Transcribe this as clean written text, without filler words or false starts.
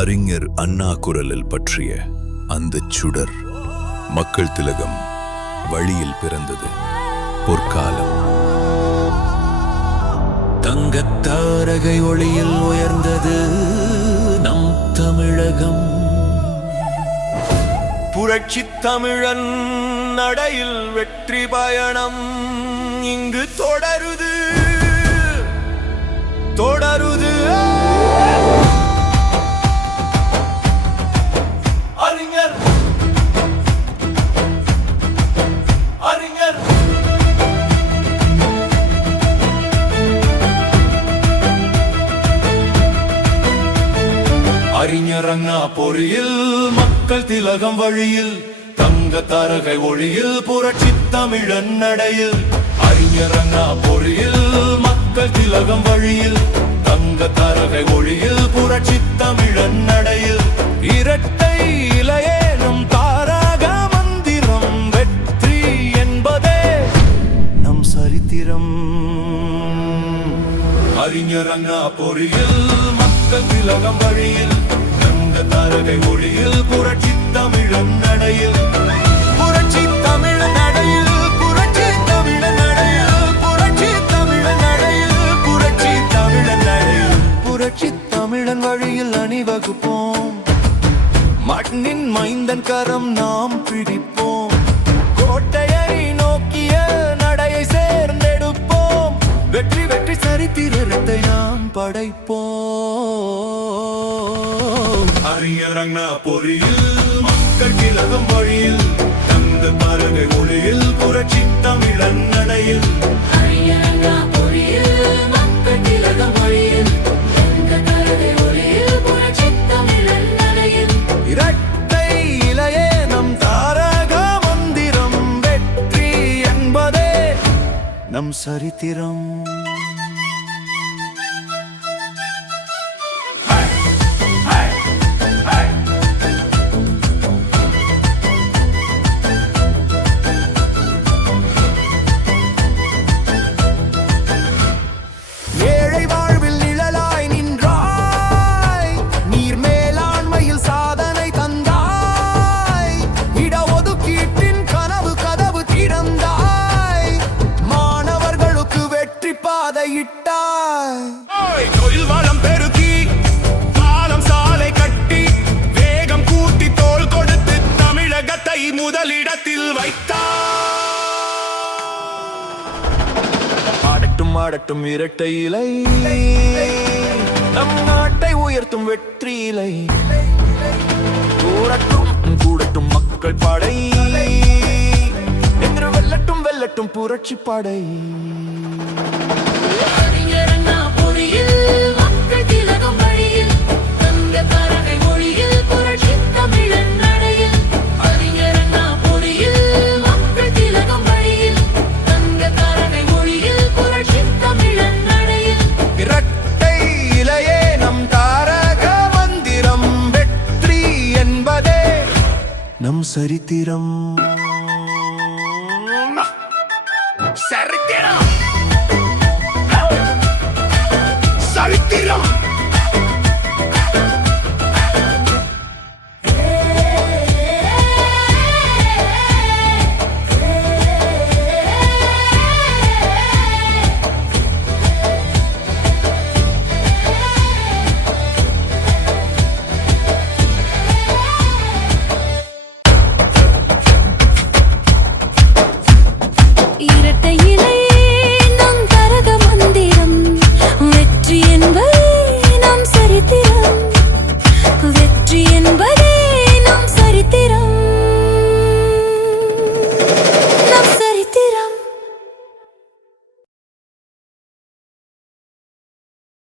அறிஞர் அண்ணா குரலில் பற்றிய அந்த சுடர். மக்கள் திலகம் வழியில் பிறந்தது பொற்காலம். தங்கத்தாரகை ஒளியில் உயர்ந்தது நம் தமிழகம். புரட்சி தமிழன் நடையில் வெற்றி பயணம் இங்கு தொடருது தொடருது. அறிஞர் அறிஞர் அறிஞர் அண்ணா பொறியில் மக்கள் திலகம் வழியில் தங்க தாரகை ஒளியில் புரட்சி தமிழன் நடையில். அறிஞர் அண்ணா பொறியில் மக்கள் திலகம் வழியில் தங்க தாரகை ஒளியில் புரட்சி தமிழன் நடையில். இரட்டை இலையேனும் தாரக மந்திரம் வெற்றி என்பதே நம் சரித்திரம். அறிஞர் அண்ணா பொறியில் மக்கள் திலகம் வழியில் தங்க தாரகை ஒளியில் புரட்சி தமிழன் நடையில். புரட்சி தமிழன் நடையில் புரட்சி தமிழன் நடையில் புரட்சி தமிழன் நடையில் புரட்சி தமிழன் நடையில். புரட்சி தமிழன் வழியில் அணிவகுப்போம், மண்ணின் மைந்தன் கரம் நாம் பிடிப்போம். கோட்டையை நோக்கிய நடையை சேர்ந்தெடுப்போம், வெற்றி வெற்றி சரித்திரத்தை நாம் படைப்போம். அறிஞர் அண்ணா பொறியில் மக்கள் திலகம் வழியில் தங்க தாரகை ஒளியில் புரட்சி தமிழன் நடையில். அறிஞர் அண்ணா பொறியில் மக்கள் திலகம் வழியில் தங்க தாரகை ஒளியில் புரட்சி தமிழன் நடையில். இரட்டை இலையே நம் தாரக மந்திரம் வெற்றி என்பதே நம் சரித்திரம். தொழில் வளம் பெருக்கி பாலம் சாலை கட்டி வேகம் கூட்டி தோள் கொடுத்து தமிழகத்தை முதலிடத்தில் வைத்தார். ஆடட்டும் ஆடட்டும் இரட்டை இலை நம் நாட்டை உயர்த்தும் வெற்றி இலை. கூடட்டும் கூடட்டும் மக்கள் படை என்று வெல்லட்டும் வெல்லட்டும் புரட்சி படை. அறிஞர் அண்ணா பொறியில் மக்கள் திலகம் வழியில் தங்க தாரகை ஒளியில் புரட்சி தமிழன் நடையில். அறிஞர் அண்ணா பொறியில் மக்கள் திலகம் வழியில் தங்க தாரகை ஒளியில் புரட்சி தமிழன் நடையில். இரட்டை இலையே நம் தாரக மந்திரம் வெற்றி என்பதே நம் சரித்திரம்.